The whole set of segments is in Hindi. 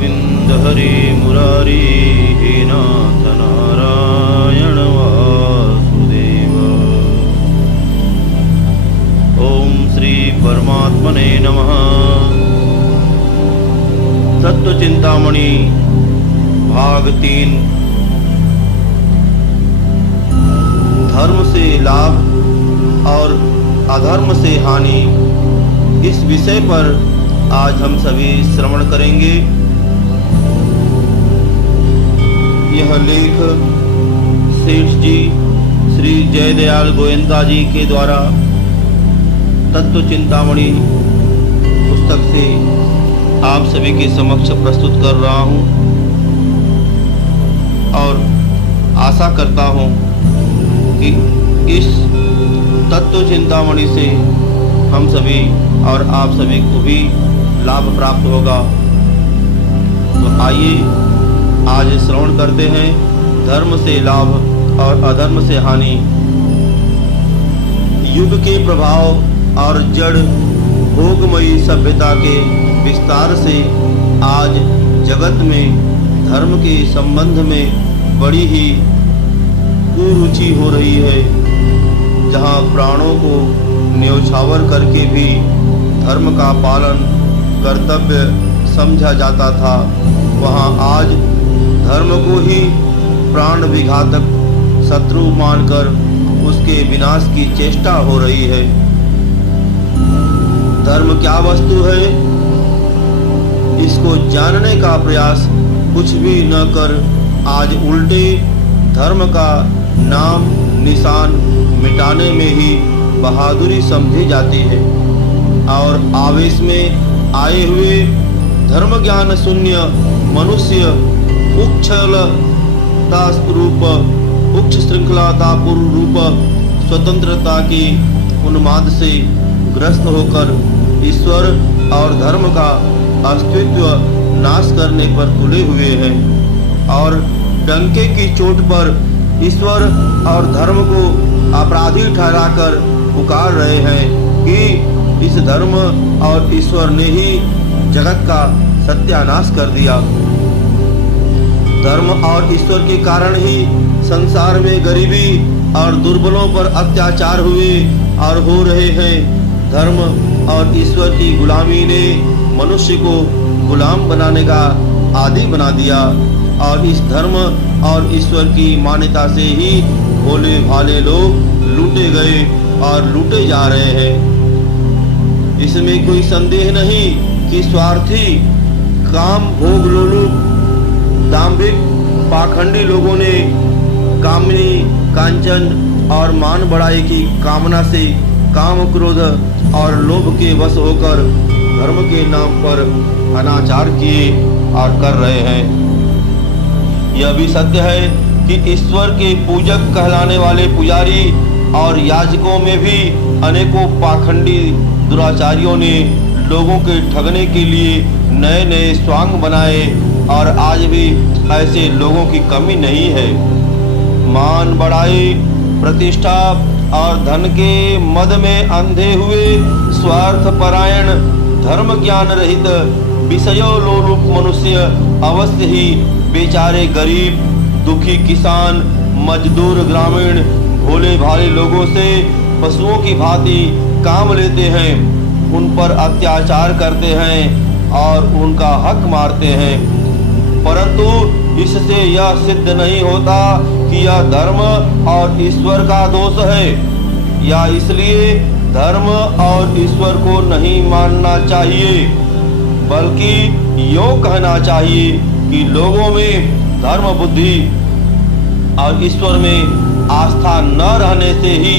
गोविंद हरि मुरारी हे नाथ नारायण वासुदेव। ओम श्री परमात्मने नमः। तत्व चिंतामणि भाग 3। धर्म से लाभ और अधर्म से हानि, इस विषय पर आज हम सभी श्रवण करेंगे। यह लेख सेठ जी श्री जयदयाल गोयंदा जी के द्वारा तत्व चिंतामणि पुस्तक से आप सभी के समक्ष प्रस्तुत कर रहा हूँ और आशा करता हूँ कि इस तत्व चिंतामणि से हम सभी और आप सभी को भी लाभ प्राप्त होगा। तो आइए आज श्रवण करते हैं धर्म से लाभ और अधर्म से हानि। युग के प्रभाव और जड़ भोगमयी सभ्यता के विस्तार से आज जगत में धर्म के संबंध में बड़ी ही कुरुचि हो रही है। जहाँ प्राणों को न्योछावर करके भी धर्म का पालन कर्तव्य समझा जाता था, वहाँ आज धर्म को ही प्राण विघातक शत्रु मानकर उसके विनाश की चेष्टा हो रही है। धर्म क्या वस्तु है, इसको जानने का प्रयास कुछ भी न कर आज उल्टे धर्म का नाम निशान मिटाने में ही बहादुरी समझी जाती है और आवेश में आए हुए धर्म ज्ञान शून्य मनुष्य उच्च श्रृंखलाता पूर्व रूप स्वतंत्रता की उन्माद से ग्रस्त होकर ईश्वर और धर्म का अस्तित्व नाश करने पर तुले हुए हैं और डंके की चोट पर ईश्वर और धर्म को अपराधी ठहराकर पुकार रहे हैं कि इस धर्म और ईश्वर ने ही जगत का सत्यानाश कर दिया। धर्म और ईश्वर के कारण ही संसार में गरीबी और दुर्बलों पर अत्याचार हुए और हो रहे हैं। धर्म और ईश्वर की गुलामी ने मनुष्य को गुलाम बनाने का आदी बना दिया और इस धर्म और ईश्वर की मान्यता से ही भोले भाले लोग लूटे गए और लूटे जा रहे हैं। इसमें कोई संदेह नहीं कि स्वार्थी काम भोग लोलुप दाम्भिक पाखंडी लोगों ने कामनी कांचन और मान बढ़ाई की कामना से काम क्रोध और लोभ के वश होकर धर्म के नाम पर अनाचार किए और कर रहे हैं। यह भी सत्य है कि ईश्वर के पूजक कहलाने वाले पुजारी और याजकों में भी अनेकों पाखंडी दुराचारियों ने लोगों के ठगने के लिए नए नए स्वांग बनाए और आज भी ऐसे लोगों की कमी नहीं है। मान बढ़ाई प्रतिष्ठा और धन के मद में अंधे हुए स्वार्थ परायण धर्म ज्ञान रहित विषयोलोलुप मनुष्य अवश्य ही बेचारे गरीब दुखी किसान मजदूर ग्रामीण भोले भाले लोगों से पशुओं की भांति काम लेते हैं, उन पर अत्याचार करते हैं और उनका हक मारते हैं। परंतु इससे यह सिद्ध नहीं होता कि यह धर्म और ईश्वर का दोष है, या इसलिए धर्म और ईश्वर को नहीं मानना चाहिए, बल्कि यूँ कहना चाहिए कि लोगों में धर्म बुद्धि और ईश्वर में आस्था न रहने से ही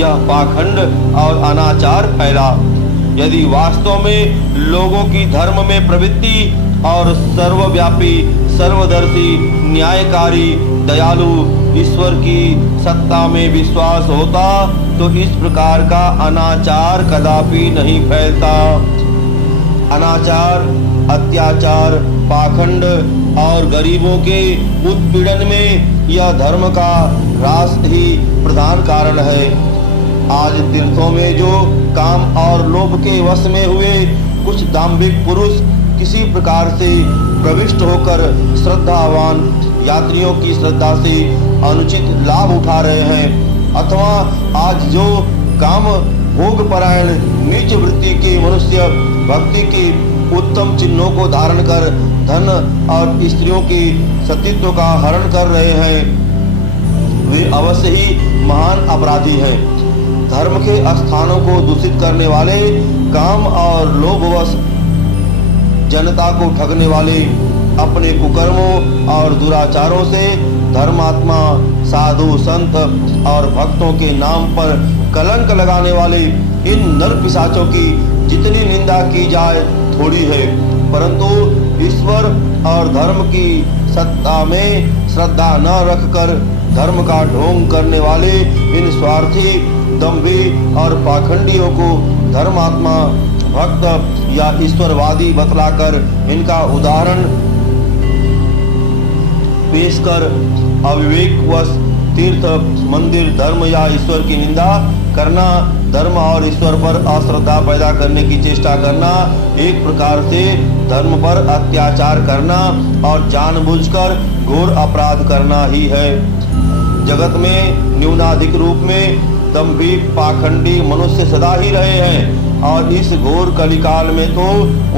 यह पाखंड और अनाचार फैला। यदि वास्तव में लोगों की धर्म में प्रवृत्ति और सर्वव्यापी सर्वदर्शी न्यायकारी दयालु ईश्वर की सत्ता में विश्वास होता तो इस प्रकार का अनाचार कदापि नहीं फैलता। अनाचार अत्याचार पाखंड और गरीबों के उत्पीड़न में यह धर्म का ह्रास ही प्रधान कारण है। आज तीर्थों में जो काम और लोभ के वश में हुए कुछ दाम्भिक पुरुष किसी प्रकार से प्रविष्ट होकर श्रद्धावान यात्रियों की श्रद्धा से अनुचित लाभ उठा रहे हैं, अथवा आज जो काम भोग परायण नीच वृत्ति के मनुष्य भक्ति के उत्तम चिन्हों को धारण कर धन और स्त्रियों के सतीत्व का हरण कर रहे हैं, वे अवश्य ही महान अपराधी हैं। धर्म के स्थानों को दूषित करने वाले, काम और लोभवश जनता को ठगने वाले, अपने कुकर्मों और दुराचारों से धर्मात्मा साधु संत और भक्तों के नाम पर कलंक लगाने वाले इन नर पिशाचों की जितनी निंदा की जाए थोड़ी है, परंतु ईश्वर और धर्म की सत्ता में श्रद्धा न रखकर धर्म का ढोंग करने वाले इन स्वार्थी, दंभी और पाखंडियों को धर्मात्मा, भक्त या ईश्वरवादी बतलाकर इनका उदाहरण पेश कर अविवेकवश तीर्थ, मंदिर, धर्म या ईश्वर की निंदा करना, धर्म और ईश्वर पर अश्रद्धा पैदा करने की चेष्टा करना, एक प्रकार से धर्म पर अत्याचार करना और जानबूझकर घोर अपराध करना ही है। जगत में न्यूनाधिक रूप में दंभी पाखंडी मनुष्य सदा ही रहे हैं और इस घोर कलिकाल में तो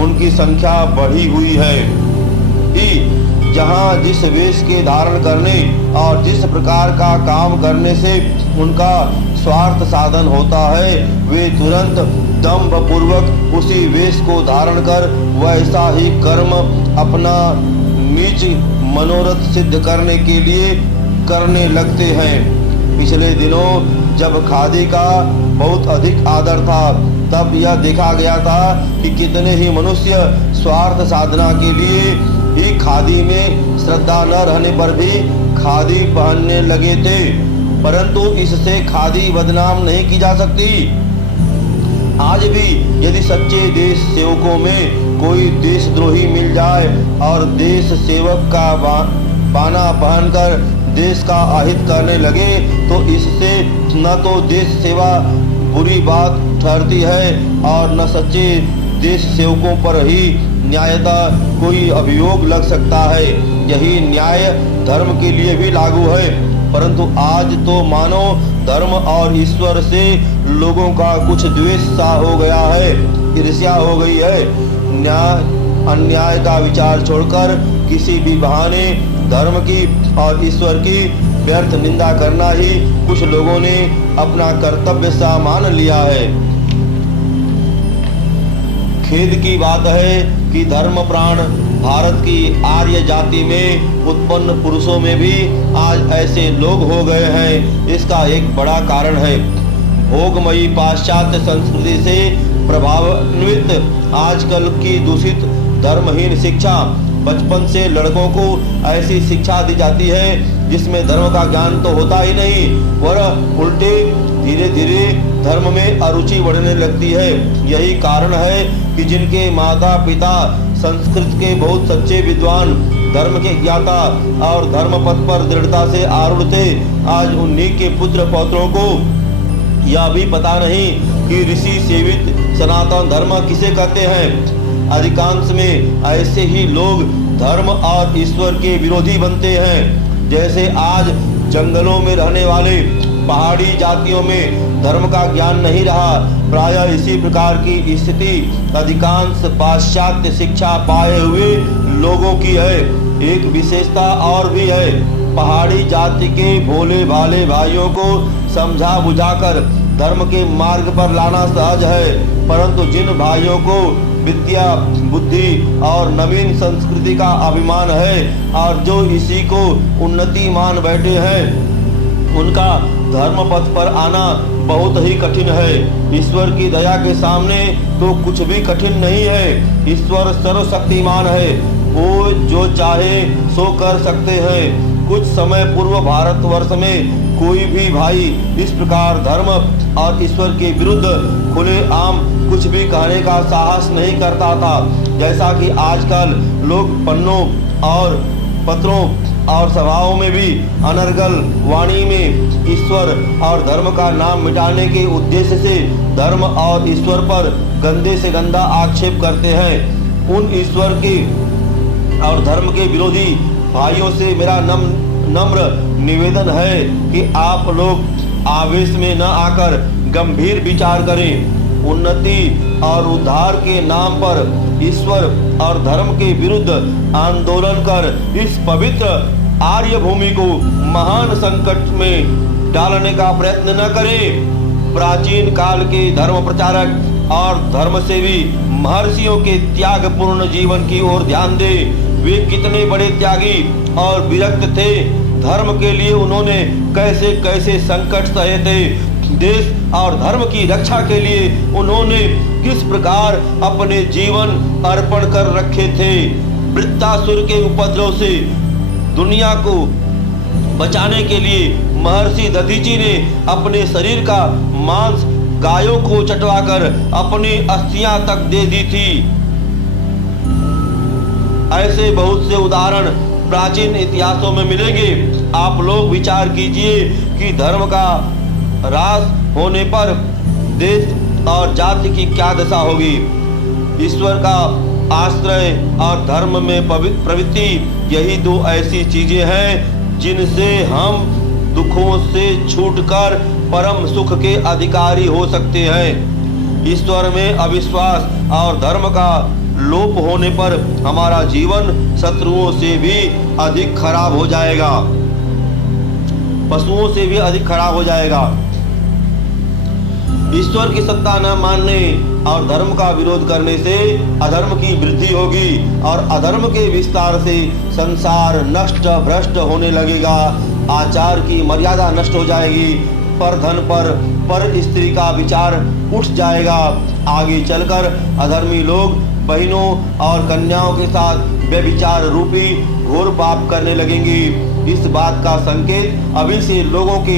उनकी संख्या बढ़ी हुई है ही। जहाँ जिस वेश के धारण करने और जिस प्रकार का काम करने से उनका स्वार्थ साधन होता है, वे तुरंत दंभ पूर्वक उसी वेश को धारण कर वैसा ही कर्म अपना नीच मनोरथ सिद्ध करने के लिए करने लगते हैं। पिछले दिनों जब खादी का बहुत अधिक आदर था, तब यह देखा गया था कि कितने ही मनुष्य स्वार्थ साधना के लिए ही खादी में श्रद्धा न रहने पर भी खादी पहनने लगे थे, परंतु इससे खादी बदनाम नहीं की जा सकती। आज भी यदि सच्चे देश सेवकों में कोई देशद्रोही मिल जाए और देश सेवक का बाना पहनकर देश का अहित करने लगे, तो इससे न तो देश सेवा बुरी बात ठहरती है और न सच्चे देश सेवकों पर ही न्यायतः कोई अभियोग लग सकता है। यही न्याय धर्म के लिए भी लागू है, परंतु आज तो मानो धर्म और ईश्वर से लोगों का कुछ द्वेष सा हो गया है, ईर्ष्या हो गई है। न्याय अन्याय का विचार छोड़कर किसी भी बहाने धर्म की और ईश्वर की व्यर्थ निंदा करना ही कुछ लोगों ने अपना कर्तव्य सा मान लिया है। खेद की बात है कि धर्म प्राण भारत की आर्य जाति में उत्पन्न पुरुषों में भी आज ऐसे लोग हो गए हैं। इसका एक बड़ा कारण है भोगमयी पाश्चात्य संस्कृति से प्रभावान्वित आजकल की दूषित धर्महीन शिक्षा। बचपन से लड़कों को ऐसी शिक्षा दी जाती है जिसमें धर्म का ज्ञान तो होता ही नहीं, वरन उल्टे धीरे धीरे धर्म में अरुचि बढ़ने लगती है। यही कारण है कि जिनके माता पिता संस्कृत के बहुत सच्चे विद्वान, धर्म के ज्ञाता और धर्म पथ पर दृढ़ता से आरूढ़ थे, आज उन्हीं के पुत्र पौत्रों को यह भी पता नहीं कि ऋषि सेवित सनातन धर्म किसे कहते हैं। अधिकांश में ऐसे ही लोग धर्म और ईश्वर के विरोधी बनते हैं। जैसे आज जंगलों में रहने वाले पहाड़ी जातियों में धर्म का ज्ञान नहीं रहा, प्रायः इसी प्रकार की स्थिति अधिकांश पाश्चात्य शिक्षा पाए हुए लोगों की है। एक विशेषता और भी है, पहाड़ी जाति के भोले भाले भाइयों को समझा बुझाकर धर्म के मार्ग पर लाना सहज है, परंतु जिन भाइयों को विद्या, बुद्धि और नवीन संस्कृति का अभिमान है और जो इसी को उन्नति मान बैठे हैं, उनका धर्म पथ पर आना बहुत ही कठिन है। ईश्वर की दया के सामने तो कुछ भी कठिन नहीं है। ईश्वर सर्वशक्तिमान है, वो जो चाहे सो कर सकते हैं। कुछ समय पूर्व भारतवर्ष में कोई भी भाई इस प्रकार धर्म और ईश्वर के विरुद्ध खुले आम कुछ भी कहने का साहस नहीं करता था, जैसा कि आजकल लोग पन्नों और पत्रों और सभाओं में भी अनर्गल वाणी में ईश्वर और धर्म का नाम मिटाने के उद्देश्य से धर्म और ईश्वर पर गंदे से गंदा आक्षेप करते हैं। उन ईश्वर के और धर्म के विरोधी भाइयों से मेरा नम्र निवेदन है कि आप लोग आवेश में न आकर गंभीर विचार करें। उन्नति और उद्धार के नाम पर ईश्वर और धर्म के विरुद्ध आंदोलन कर इस पवित्र आर्य भूमि को महान संकट में डालने का प्रयत्न न करें। प्राचीन काल के धर्म प्रचारक और धर्मसेवी महर्षियों के त्यागपूर्ण जीवन की ओर ध्यान दें। वे कितने बड़े त्यागी और विरक्त थे। धर्म के लिए उन्होंने कैसे कैसे संकट सहे थे। देश और धर्म की रक्षा के लिए उन्होंने किस प्रकार अपने जीवन अर्पण कर रखे थे। वृत्तासुर के उपद्रव से दुनिया को बचाने के लिए महर्षि दधीचि ने अपने शरीर का मांस गायों को चटवाकर अपनी अस्थियां तक दे दी थी। ऐसे बहुत से उदाहरण प्राचीन इतिहासों में मिलेंगे। आप लोग विचार कीजिए कि धर्म का ह्रास होने पर देश और जाति की क्या दशा होगी। ईश्वर का आश्रय और धर्म में प्रवृत्ति, यही दो ऐसी चीजें हैं जिनसे हम दुखों से छूटकर परम सुख के अधिकारी हो सकते हैं। ईश्वर में अविश्वास और धर्म का लोप होने पर हमारा जीवन शत्रुओं से भी अधिक खराब हो जाएगा, पशुओं से भी अधिक खराब हो जाएगा। ईश्वर की सत्ता न मानने और धर्म का विरोध करने से अधर्म की वृद्धि होगी और अधर्म के विस्तार से संसार नष्ट भ्रष्ट होने लगेगा। आचार की मर्यादा नष्ट हो जाएगी। पर धन पर स्त्री का विचार उठ जाएगा। आगे चलकर अधर्मी लोग बहनों और कन्याओं के साथ व्यभिचार रूपी घोर पाप करने लगेंगे। इस बात का संकेत अभी से लोगों के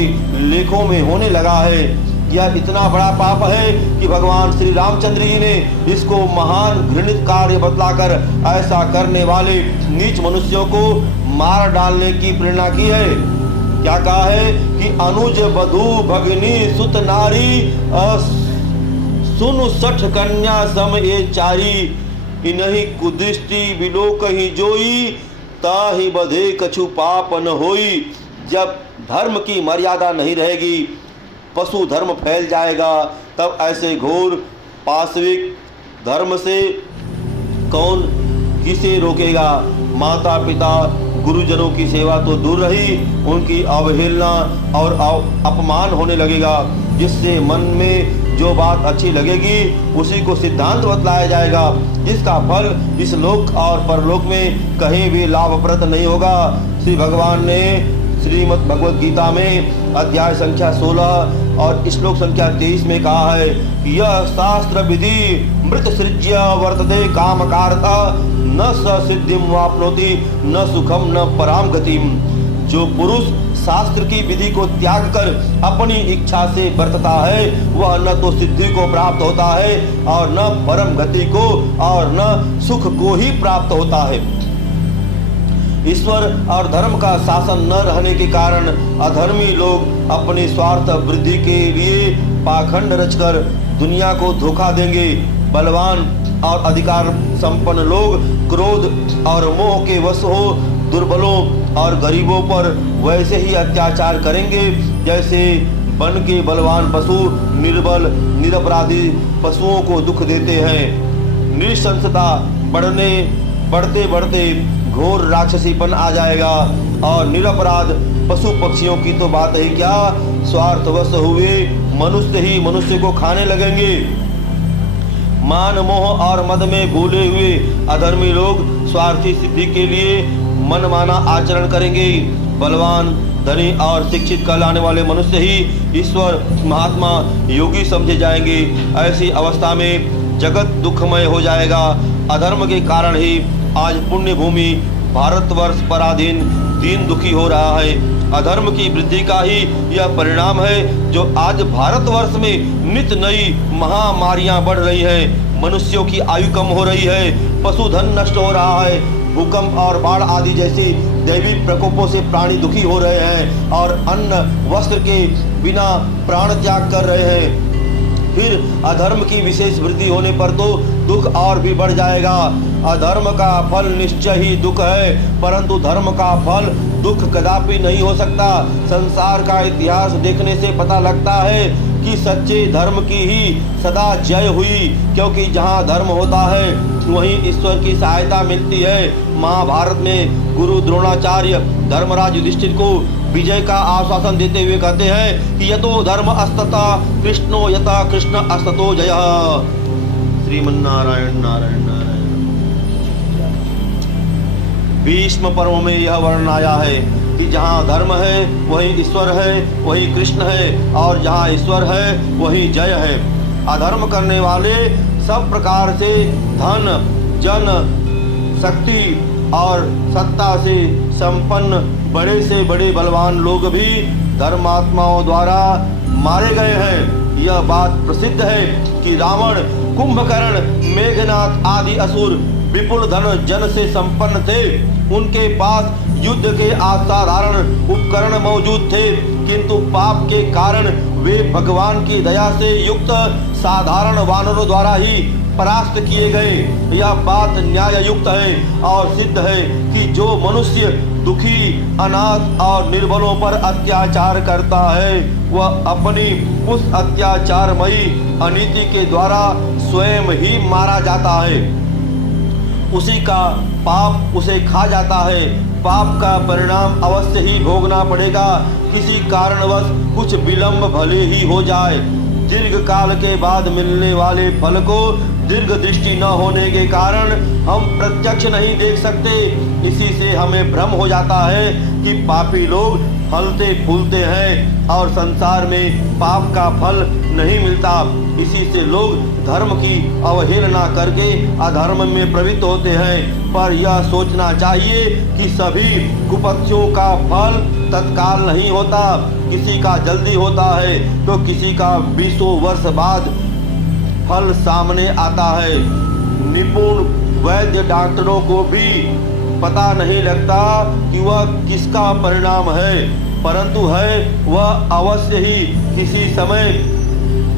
लेखों में होने लगा है। यह इतना बड़ा पाप है कि भगवान श्री रामचंद्र जी ने इसको महान घृणित कार्य बतलाकर ऐसा करने वाले नीच मनुष्यों को मार डालने की प्रेरणा की है। क्या कहा है कि अनुज वधू भगिनी सुत नारी सुन सठ कन्या सम ये चारी, इन्हीं कुदृष्टि विलोक ही जोई, ताहि बधे कछु पाप न होई। जब धर्म की मर्यादा नहीं रहेगी, पशु धर्म फैल जाएगा, तब ऐसे घोर पाशविक धर्म से कौन किसे रोकेगा। माता पिता गुरुजनों की सेवा तो दूर रही, उनकी अवहेलना और अपमान होने लगेगा, जिससे मन में जो बात अच्छी लगेगी उसी को सिद्धांत बतलाया जाएगा। इसका फल इस लोक और परलोक में कहीं भी लाभप्रद नहीं होगा। श्री भगवान ने श्रीमद् भगवद गीता में अध्याय संख्या 16 और श्लोक संख्या 23 में कहा है कि यह शास्त्र विधि मृत सृज्य वर्तते कामकारता न स सिद्धिम वाप्नोति न सुखम न पराम गतिम। जो पुरुष शास्त्र की विधि को त्याग कर अपनी इच्छा से बरतता है, वह न तो सिद्धि को प्राप्त होता है और न परम गति को और न सुख को ही प्राप्त होता है। ईश्वर और धर्म का शासन न रहने के कारण अधर्मी लोग अपनी स्वार्थ वृद्धि के लिए पाखंड रचकर दुनिया को धोखा देंगे। बलवान और अधिकार संपन्न लोग क्रोध और मोह के वश हो दुर्बलों और गरीबों पर वैसे ही अत्याचार करेंगे जैसे वन के बलवान पशु निर्बल निरपराधी पशुओं को दुख देते हैं। नृशंसता बढ़ते बढ़ते घोर राक्षसीपन आ जाएगा और निरपराध पशु पक्षियों की तो बात ही क्या, स्वार्थवश हुए मनुष्य ही मनुष्य को खाने लगेंगे। मान मोह और मद में भूले हुए अधर्मी लोग स्वार्थी सिद्धि के लिए मनमाना आचरण करेंगे। बलवान धनी और शिक्षित कहलाने वाले मनुष्य ही ईश्वर महात्मा योगी समझे जाएंगे। ऐसी अवस्था में जगत दुखमय हो जाएगा। अधर्म के कारण ही आज पुण्य भूमि भारतवर्ष पराधीन दीन दुखी हो रहा है। अधर्म की वृद्धि का ही यह परिणाम है जो आज भारतवर्ष में नित नई महामारियां बढ़ रही हैं। मनुष्यों की आयु कम हो रही है, पशुधन नष्ट हो रहा है, भूकंप और बाढ़ आदि जैसी दैवी प्रकोपों से प्राणी दुखी हो रहे हैं और अन्न वस्त्र के बिना प्राण त्याग कर रहे हैं। फिर अधर्म की विशेष वृद्धि होने पर तो दुख और भी बढ़ जाएगा अधर्म का फल निश्चय ही दुख है, परंतु धर्म का फल दुख कदापि नहीं हो सकता। संसार का इतिहास देखने से पता लगता है कि सच्चे धर्म की ही सदा जय हुई, क्योंकि जहाँ धर्म होता है वहीं ईश्वर की सहायता मिलती है। महाभारत में गुरु द्रोणाचार्य धर्मराज युधिष्ठिर को विजय का आश्वासन देते हुए कहते हैं कि यतो धर्म अस्तता कृष्णो यथा कृष्ण अस्ततो जयः। श्रीमन्नारायण नारायण नारायण। भीष्म पर्व में यह वर्णन आया है कि जहाँ धर्म है वहीं ईश्वर है, वहीं कृष्ण है, और जहाँ ईश्वर है वहीं जय है। अधर्म करने वाले सब प्रकार से धन, जन, शक्ति और सत्ता से संपन्न बड़े से बड़े बलवान लोग भी धर्मात्माओं द्वारा मारे गए हैं। यह बात प्रसिद्ध है कि रावण, कुंभकर्ण, मेघनाथ आदि असुर विपुल धन जन से संपन्न थे। उनके पास युद्ध के असाधारण उपकरण मौजूद थे, किंतु पाप के कारण वे भगवान की दया से युक्त साधारण वानरों द्वारा ही परास्त किए गए। यह बात न्याय युक्त है और सिद्ध है कि जो मनुष्य दुखी, अनाथ और निर्बलों पर अत्याचार करता है वह अपनी उस अत्याचारमयी अनीति के द्वारा स्वयं ही मारा जाता है। उसी का पाप उसे खा जाता है। पाप का परिणाम अवश्य ही भोगना पड़ेगा। किसी कारणवश कुछ विलंब भले ही हो जाए, दीर्घ काल के बाद मिलने वाले फल को दीर्घ दृष्टि न होने के कारण हम प्रत्यक्ष नहीं देख सकते। इसी से हमें भ्रम हो जाता है कि पापी लोग फलते फूलते हैं और संसार में पाप का फल नहीं मिलता। इसी से लोग धर्म की अवहेलना करके अधर्म में प्रवृत्त होते हैं। पर यह सोचना चाहिए कि सभी कुपत्यों का फल तत्काल नहीं होता। किसी का जल्दी होता है तो किसी का 20 वर्ष बाद फल सामने आता है। निपुण वैद्य डॉक्टरों को भी पता नहीं लगता कि वह किसका परिणाम है, परंतु है वह अवश्य ही किसी समय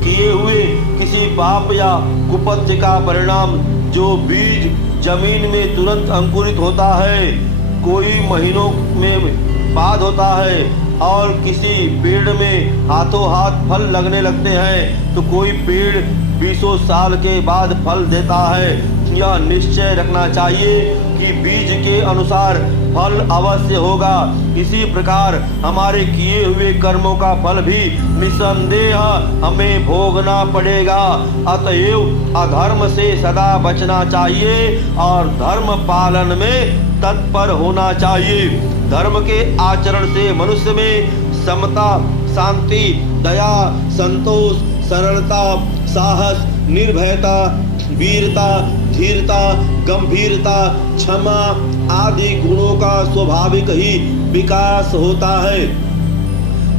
किए हुए किसी पाप या कुपत्य का परिणाम, जो बीज जमीन में तुरंत अंकुरित होता है, कोई महीनों में बाद होता है, और किसी पेड़ में हाथों हाथ फल लगने लगते हैं, तो कोई पेड़ 20 साल के बाद फल देता है। यह निश्चय रखना चाहिए कि बीज के अनुसार फल अवश्य होगा। इसी प्रकार हमारे किए हुए कर्मों का फल भी निसंदेह हमें भोगना पड़ेगा। अतएव अधर्म से सदा बचना चाहिए और धर्म पालन में तत्पर होना चाहिए। धर्म के आचरण से मनुष्य में समता, शांति, दया, संतोष, सरलता, साहस, निर्भयता, वीरता, धीरता, गंभीरता, क्षमा आदि गुणों का स्वाभाविक ही विकास होता है।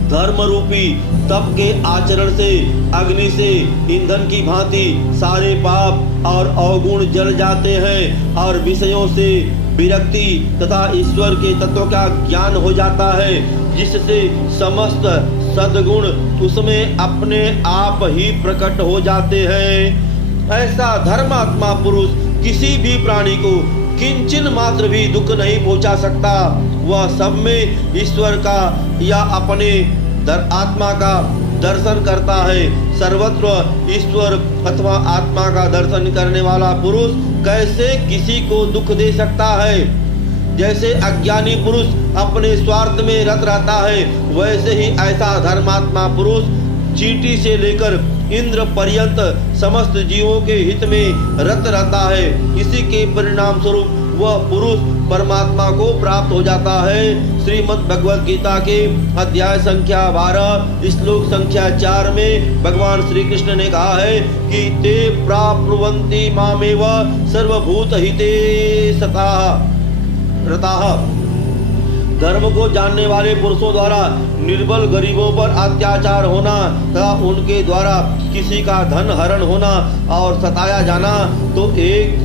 धर्म रूपी तप के आचरण से अग्नि से ईंधन की भांति सारे पाप और अवगुण जल जाते हैं और विषयों से विरक्ति तथा ईश्वर के तत्व का ज्ञान हो जाता है, जिससे समस्त सद्गुण उसमें अपने आप ही प्रकट हो जाते हैं। ऐसा धर्मात्मा पुरुष किसी भी प्राणी को किंचन मात्र भी दुख नहीं पहुंचा सकता। वह सब में ईश्वर का या अपने आत्मा का दर्शन करता है। सर्वत्र ईश्वर अथवा आत्मा का दर्शन करने वाला पुरुष कैसे किसी को दुख दे सकता है? जैसे अज्ञानी पुरुष अपने स्वार्थ में रत रहता है, वैसे ही ऐसा धर्मात्मा पुरुष चींटी से लेकर इंद्र पर्यंत समस्त जीवों के हित में रत रहता है। इसी के परिणाम स्वरूप वह पुरुष परमात्मा को प्राप्त हो जाता है। श्रीमद् भगवद गीता के अध्याय संख्या 12 श्लोक संख्या 4 में भगवान श्री कृष्ण ने कहा है कि ते प्राप्नुवन्ति मामेव सर्वभूत हिते सताः रताः। धर्म को जानने वाले पुरुषों द्वारा निर्बल गरीबों पर अत्याचार होना तथा उनके द्वारा किसी का धन हरण होना और सताया जाना तो एक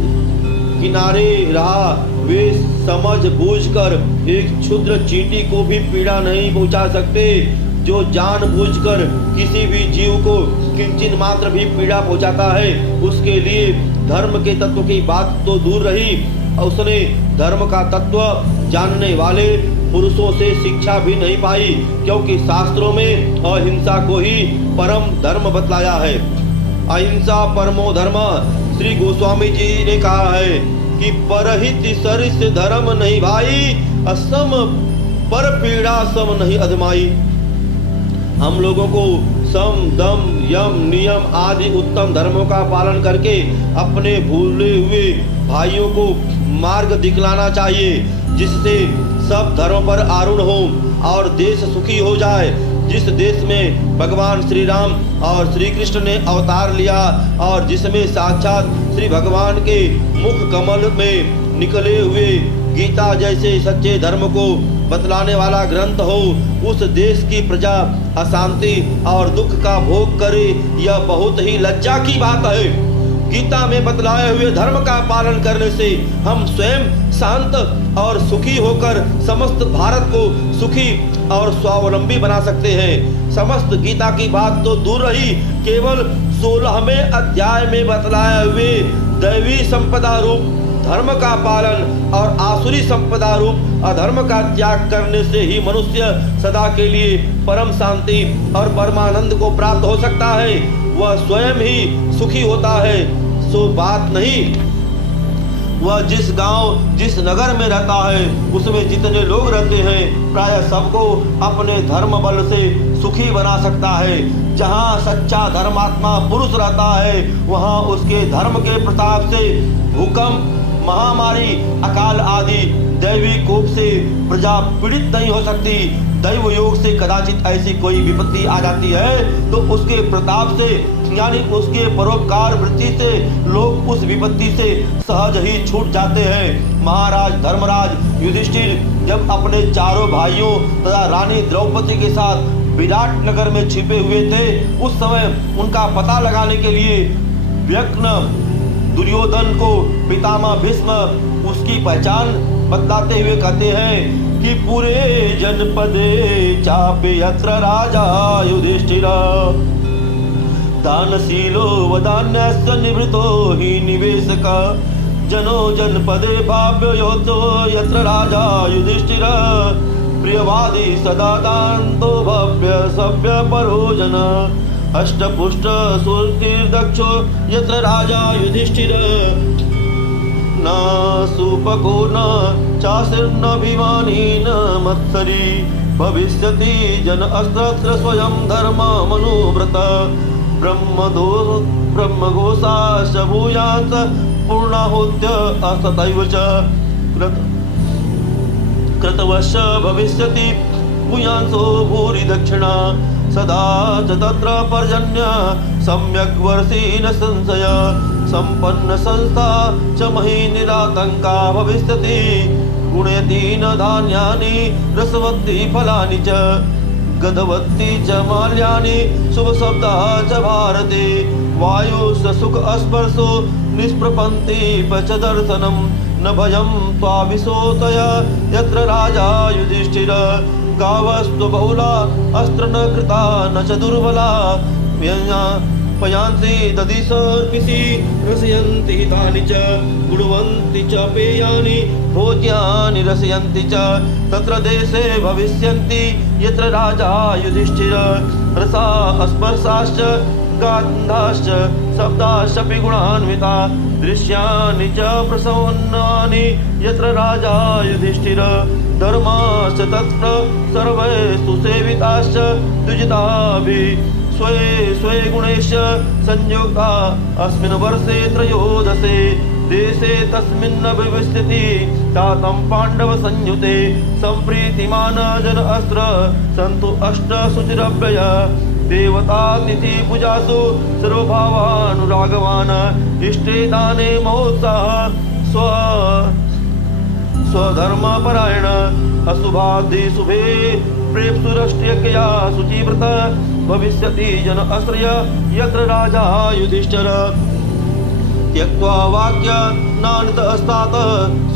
किनारे रहा। वे समझ बूझकर एक क्षुद्र चींटी को भी पीड़ा नहीं पहुंचा सकते। जो जानबूझकर किसी भी जीव को किंचित मात्र भी पीड़ा पहुंचाता है, उसके लिए धर्म के तत्व की बात तो दूर रही, उसने धर्म का तत्व जानने वाले पुरुषों से शिक्षा भी नहीं पाई, क्योंकि शास्त्रों में अहिंसा को ही परम धर्म बतलाया है। अहिंसा परमो धर्म। श्री गोस्वामी जी ने कहा है कि परहित सरिस धर्म नहीं भाई, असम पर पीड़ा सम नहीं अधमाई। हम लोगों को सम दम यम नियम आदि उत्तम धर्मों का पालन करके अपने भूले हुए भाइयों को मार्ग दिखलाना चाहिए, जिससे सब धर्म पर आरूढ़ हो और देश सुखी हो जाए। जिस देश में भगवान श्री राम और श्री कृष्ण ने अवतार लिया और जिसमें साक्षात श्री भगवान के मुख कमल में निकले हुए गीता जैसे सच्चे धर्म को बतलाने वाला ग्रंथ हो, उस देश की प्रजा अशांति और दुख का भोग करे, यह बहुत ही लज्जा की बात है। गीता में बतलाए हुए धर्म का पालन करने से हम स्वयं शांत और सुखी होकर समस्त भारत को सुखी और स्वावलंबी बना सकते हैं। समस्त गीता की बात तो दूर रही, केवल 16वें अध्याय में बतलाए हुए दैवी संपदा रूप धर्म का पालन और आसुरी संपदा रूप अधर्म का त्याग करने से ही मनुष्य सदा के लिए परम शांति और परमानंद को प्राप्त हो सकता है। वह स्वयं ही सुखी होता है, सो बात नहीं। वह जिस गांव जिस नगर में रहता है, उसमें जितने लोग रहते हैं, प्राय सबको अपने धर्म बल से सुखी बना सकता है। जहाँ सच्चा धर्मात्मा पुरुष रहता है, वहाँ उसके धर्म के प्रताप से भूकंप, महामारी, अकाल आदि दैवी कोप से प्रजा पीड़ित नहीं हो सकती। दैव योग से कदाचित ऐसी कोई विपत्ति आ जाती है तो उसके प्रताप से यानी उसके परोपकार वृत्ति से लोग उस विपत्ति से सहज ही छूट जाते हैं। महाराज धर्मराज युधिष्ठिर जब अपने चारों भाइयों तथा रानी द्रौपदी के साथ विराट नगर में छिपे हुए थे, उस समय उनका पता लगाने के लिए व्यग्न दुर्योधन को पितामह भीष्म उसकी पहचान बतलाते हुए कहते हैं कि पूरे जनपदे चापे यत्र राजा युधिष्ठिर दानशीलो वदान्यस्य निवृतो हि निवेशक जनो जनपदे भाव्य योद्धो यत्र राजा युधिष्ठिर प्रियवादी सदा दान्तो भव्य सभ्य परोजन अष्टपुष्ट सुरतीर्दक्षो यत्र राजा युधिष्ठिर न सुपको न चासिर्नभिमानी न मत्सरी भविष्यति जन अस्त्र स्वयं धर्म मनुव्रत ब्रह्मघोषाश्च भूयात् पूर्णाहुत्य असतैव च कृतवश्च भविष्यति भूयांसो भूरि दक्षिणा सदा च तत्र पर्जन्य सम्यक् वर्षि न संशय संपन्न संस्था च मही निरातंका भविष्यति गुणयति न धान्यानि रसवत्ति फलानि च गधवत्ति च माल्यानि शुभ शब्दा च भारते वायुः सुख स्पर्शो निष्प्रपन्ति पच दर्शनम् न भयं त्वाभिशोतय यत्र राजा युधिष्ठिर गावस्तु बहुला अस्त्र न कृता न च दुर्बला पयांसि दधिसर्पिषि रसयन्ति तानि च गुणवन्ति च पेयानि भोज्यानि रसयन्ति च तत्र देशे भविष्यन्ति यत्र राजा युधिष्ठिर रसा स्पर्शाश्च गन्धाश्च शब्दाश्च गुणान्विता दृश्यानि च प्रसन्नानि यत्र राजा युधिष्ठिर धर्माश्च तत्र सर्वे सुसेविताश्च द्विजिताभिः स्वे स्वे गुणेश संयुक्ता अस्मिन् वर्षे त्रयोदशे देशे तस्मिन् भविष्यति तातं पाण्डव संयुते सम्प्रीतिमान जन अस्त्र सन्तु अष्ट शुचिरव्यय देवतातिथि पूजासु सर्वभावानुरागवान् इष्टे दाने महोत्साह स्वधर्मपरायण अशुभाब्धि शुभे प्रेप्सुरष्ट्यकया शुचिव्रत भविष्यति जन आश्रय यत्र राजा युधिष्ठिर त्यक्त्वा वाक्य नानित अस्तात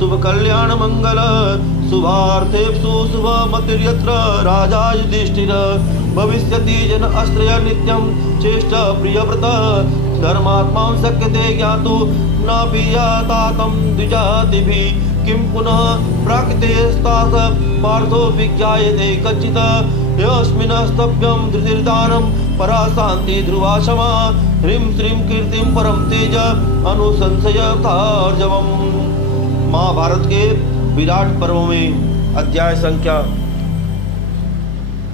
शुभ कल्याण मंगल शुभार्थेषु शुभमतिर्यत्र राजा युधिष्ठिर भविष्यति जन आश्रय नित्यं चेष्ट प्रियव्रत धर्मात्मां शक्यते ज्ञातु न पियातातं द्विजातिभिः किं पुनः प्राकृतेस्तात् पार्थो विज्ञायते कच्चित् यस्मिन् स्तभ्यं धृतिर्दानं परा शान्ति ध्रुवा क्षमा ह्रीं श्रीं कीर्तिं परम तेज अनुसंशयतार्जवम्। महाभारत के विराट पर्व में अध्याय संख्या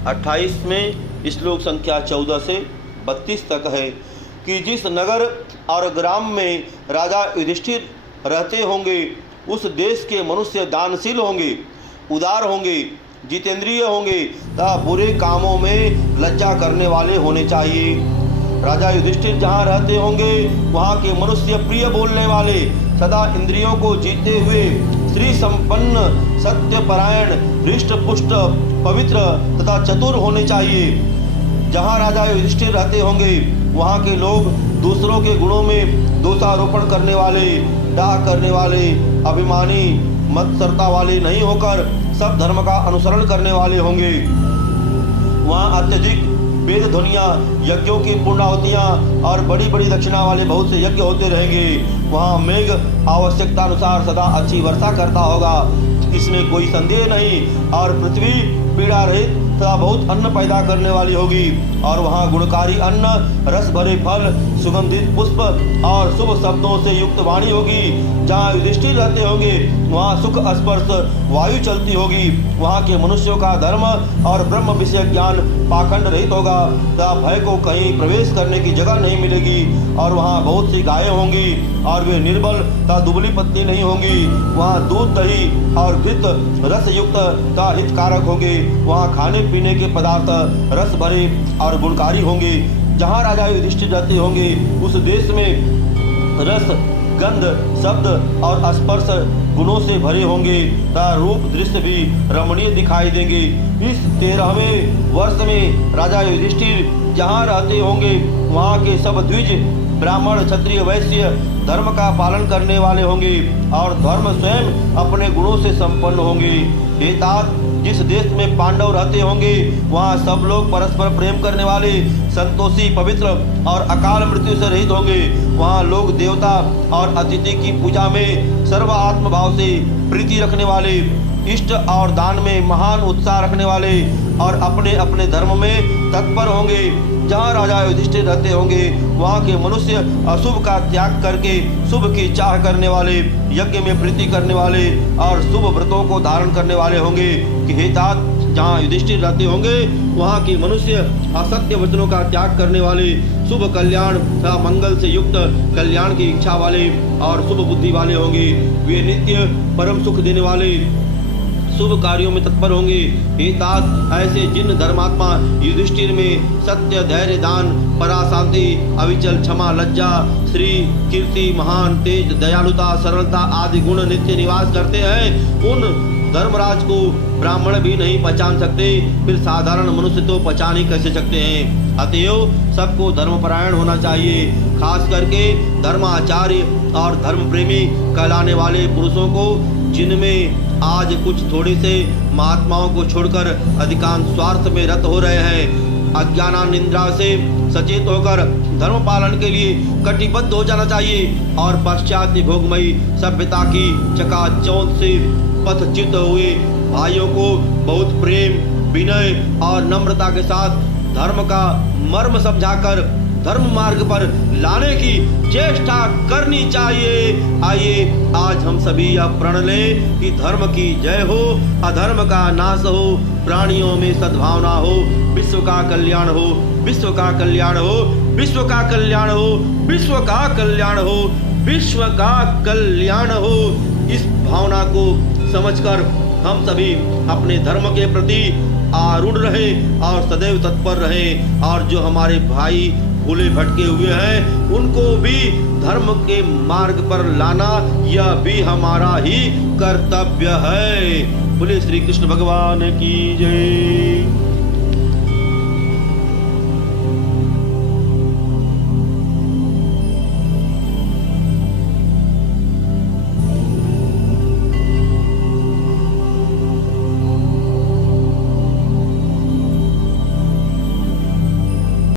28 में श्लोक संख्या 14 से 32 तक है कि जिस नगर और ग्राम में राजा युधिष्ठिर रहते होंगे उस देश के मनुष्य दानशील होंगे, उदार होंगे, जितेंद्रिय होंगे तथा बुरे कामों में लज्जा करने वाले होने चाहिए। राजा युधिष्ठिर जहाँ रहते होंगे वहाँ के मनुष्य प्रिय बोलने वाले, सदा इंद्रियों को जीते हुए, श्री संपन्न, सत्यपरायण, हृष्ट पुष्ट, पवित्र तथा चतुर होने चाहिए। जहाँ राजा युधिष्ठिर रहते होंगे वहाँ के लोग दूसरों के गुणों में दोषारोपण करने वाले, डाह करने वाले, अभिमानी, मत्सरता वाले नहीं होकर सब धर्म का अनुसरण करने वाले होंगे। वहाँ अत्यधिक वेद ध्वनियाँ, यज्ञों की पूर्णाहुतियाँ और बड़ी बड़ी दक्षिणा वाले बहुत से यज्ञ होते रहेंगे। वहाँ मेघ आवश्यकता अनुसार सदा अच्छी वर्षा करता होगा, इसमें कोई संदेह नहीं। और पृथ्वी पीड़ा रहित तथा बहुत अन्न पैदा करने वाली होगी। और वहाँ गुणकारी अन्न, रस भरे फल, सुगंधित पुष्प और शुभ शब्दों से युक्त वाणी होगी। जहाँ युधिष्ठिर रहते होंगे वहाँ सुख स्पर्श वायु चलती होगी। वहाँ के मनुष्यों का धर्म और ब्रह्म विषय ज्ञान पाखंड रहित होगा तथा भय को कहीं प्रवेश करने की जगह नहीं मिलेगी। और वहाँ बहुत सी गायें होंगी और वे निर्बल तथा दुबली पत्नी नहीं होंगी। वहाँ दूध, दही और घृत रस युक्त तथा हितकारक होंगे। वहाँ खाने पीने के पदार्थ रस भरे और गुणकारी होंगे। जहाँ राजा युधिष्ठिर रहते होंगे उस देश में रस, गंध, शब्द और स्पर्श गुणों से भरे होंगे तथा रूप दृश्य भी रमणीय दिखाई देंगे। इस 13वें वर्ष में राजा युधिष्ठिर जहाँ रहते होंगे वहाँ के सब द्विज, ब्राह्मण, क्षत्रिय, वैश्य धर्म का पालन करने वाले होंगे और धर्म स्वयं अपने गुणों से संपन्न होंगे। हे तात, जिस देश में पांडव रहते होंगे वहाँ सब लोग परस्पर प्रेम करने वाले, संतोषी, पवित्र और अकाल मृत्यु से रहित होंगे। वहाँ लोग देवता और अतिथि की पूजा में सर्व आत्म भाव से प्रीति रखने वाले, इष्ट और दान में महान उत्साह रखने वाले और अपने अपने धर्म में तत्पर होंगे। जहाँ राजा युधिष्ठिर रहते होंगे वहाँ के मनुष्य अशुभ का त्याग करके शुभ की चाह करने वाले, यज्ञ में प्रीति करने वाले और शुभ व्रतों को धारण करने वाले होंगे। कि हे तात, जहाँ युधिष्ठिर रहते होंगे वहाँ के मनुष्य असत्य वचनों का त्याग करने वाले, शुभ कल्याण तथा मंगल से युक्त कल्याण की इच्छा वाले और शुभ बुद्धि वाले होंगे। वे नित्य परम सुख देने वाले शुभ कार्यों में तत्पर होंगे। हे तात, ऐसे जिन धर्मात्मा युधिष्ठिर में सत्य, धैर्य, दान, परा शांति, अविचल, क्षमा, लज्जा, श्री, कीर्ति, महान, तेज, दयालुता, सरलता आदि गुण नित्य निवास करते हैं, उन धर्मराज को ब्राह्मण भी नहीं पहचान सकते, फिर साधारण मनुष्य तो पहचान ही कैसे सकते हैं। अतएव सबको धर्मपरायण होना चाहिए। खास करके धर्माचार्य और धर्म प्रेमी कहलाने वाले पुरुषों को, जिनमें आज कुछ थोड़े से महात्माओं को छोड़कर अधिकांश स्वार्थ में रत हो रहे हैं, अज्ञान निंद्रा से सचेत होकर धर्म पालन के लिए कटिबद्ध हो जाना चाहिए और पश्चात भोगमयी सभ्यता की चकाचौंध से पथच्युत हुए भाइयों को बहुत प्रेम, विनय और नम्रता के साथ धर्म का मर्म समझाकर धर्म मार्ग पर लाने की चेष्टा करनी चाहिए। आइए आज हम सभी यह प्रण लें कि धर्म की जय हो, अधर्म का नाश हो, प्राणियों में सद्भावना हो, विश्व का कल्याण हो, विश्व का कल्याण हो, विश्व का कल्याण हो, विश्व का कल्याण हो, विश्व का कल्याण हो। इस भावना को समझकर हम सभी अपने धर्म के प्रति आरूढ़ रहे और सदैव तत्पर रहे और जो हमारे भाई भूले भटके हुए हैं उनको भी धर्म के मार्ग पर लाना यह भी हमारा ही कर्तव्य है। बोले श्री कृष्ण भगवान की जय।